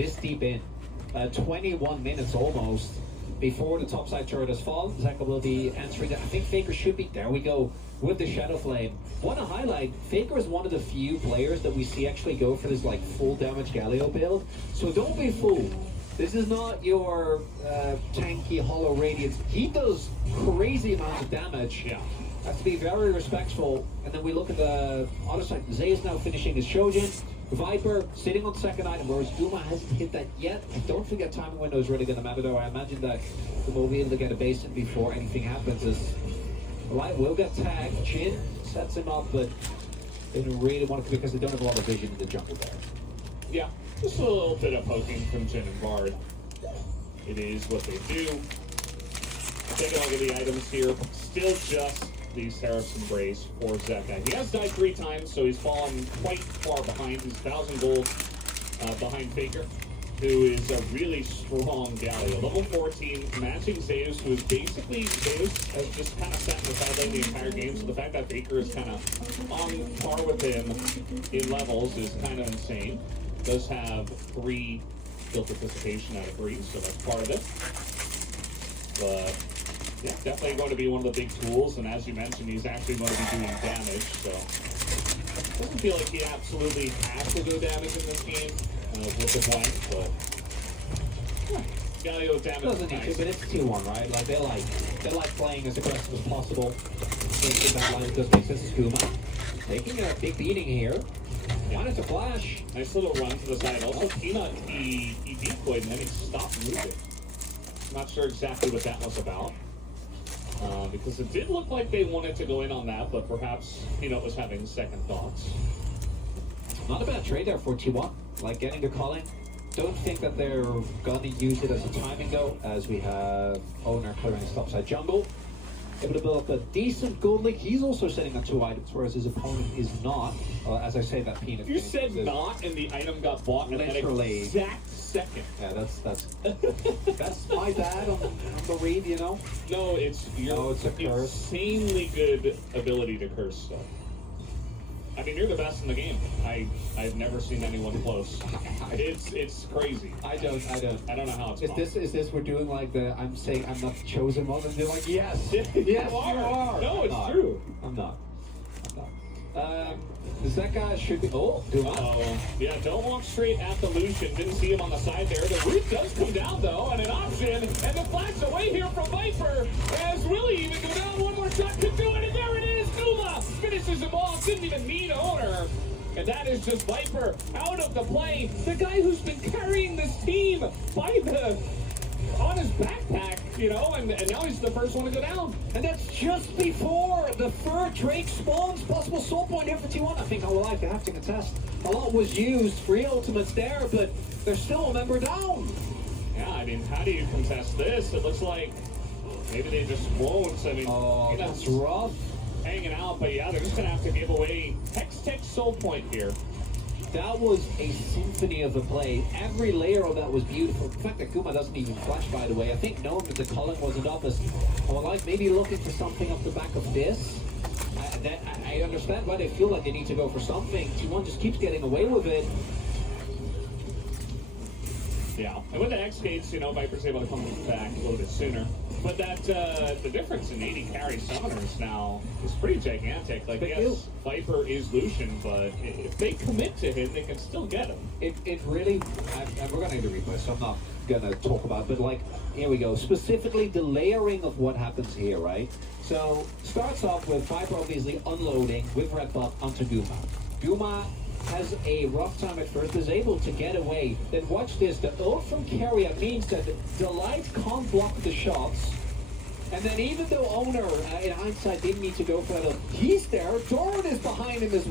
this deep in. 21 minutes almost before the topside turret has fallen. Zeka will be answering that. I think Faker should be, there we go, with the Shadow Flame. Want to highlight, Faker is one of the few players that we see actually go for this like full damage Galio build. So don't be fooled. This is not your tanky Hollow Radiance. He does crazy amounts of damage. Yeah. Has to be very respectful. And then we look at the other side. Zay is now finishing his Shojin. Viper sitting on second item, whereas Duma hasn't hit that yet. I don't think that timing window is really going to matter, though. I imagine that we'll be able to get a base in before anything happens. As Light will get tagged. Jhin sets him up, but they don't really want to, because they don't have a lot of vision in the jungle there. Yeah, just a little bit of poking from Jhin and Bard. It is what they do. Taking a look at the items here. Still just the Seraph's Embrace for Zeka. He has died 3 times, so he's fallen quite far behind. He's 1,000 gold behind Faker, who is a really strong Galio. Level 14, matching Zeus, who is basically, Zeus has just kind of sat in the sideline the entire game, so the fact that Faker is kind of on par with him in levels is kind of insane. Does have 3 skill participation out of 3, so that's part of it. But yeah, definitely going to be one of the big tools, and as you mentioned, he's actually going to be doing damage, so doesn't feel like he absolutely has to do damage in this game with the blank, but yeah, Galio damage Doesn't nice. need to, but it's 2-1, right? Like they like playing as aggressive as possible. In that line, it does make sense. Kuma taking a big beating here. Wanted to flash. Nice little run to the side. Also, Peanut, he decoyed and then he stopped moving. Not sure exactly what that was about. Because it did look like they wanted to go in on that, but perhaps Peanut was having second thoughts. Not a bad trade there for T1. Like getting the calling. Don't think that they're gonna use it as a timing though, as we have Owner clearing his topside jungle. Able to build up a decent gold league. He's also sitting on 2 items, whereas his opponent is not. As I say, that Peanut. You said not, and the item got bought in that exact second. Yeah, that's my bad on the read, you know. No, it's your it's a curse. Insanely good ability to curse stuff. I mean, you're the best in the game. I've never seen anyone close. It's crazy. I don't know how it's possible. Is this we're doing like the I'm saying I'm not the chosen one, and they're like yes, yes you are. No, it's not. true. I'm not. Zeka should be. Oh, yeah, don't walk straight at the Lucian. Didn't see him on the side there. The root does come down though, and an option, and the flash away here from Viper. As Willie even go down one more shot, can do it, and there it is. Duma finishes him off. Didn't even need Owner. And that is just Viper out of the play. The guy who's been carrying this team on his backpack, you know, and now he's the first one to go down. And that's just before the third Drake spawns. Possible soul point here for T1. I think Hollow Life, you have to contest. A lot was used, 3 ultimates there, but there's still a member down. Yeah, I mean, how do you contest this? It looks like maybe they just won't. I mean, that's rough. Hanging out, but yeah, they're just going to have to give away Hextech soul point here. That was a symphony of a play. Every layer of that was beautiful. The fact that Kuma doesn't even flash, by the way, I think knowing that the culling wasn't up as, or like maybe looking for something off the back of this. I understand why they feel like they need to go for something. T1 just keeps getting away with it. Yeah, and with the X-Gates, you know, Viper's able to come back a little bit sooner. But that, the difference in 80 carry summoners now is pretty gigantic. Like, yes, Viper is Lucian, but if they commit to him, they can still get him. It really, and we're going to need a replay, so I'm not going to talk about it, but like, here we go. Specifically, the layering of what happens here, right? So, starts off with Viper obviously unloading with red buff onto Duma. Duma has a rough time at first, is able to get away. Then watch this, the ult from Carrier means that the light can't block the shots. And then even though Owner, in hindsight, didn't need to go for that, he's there, Doran is behind him as well.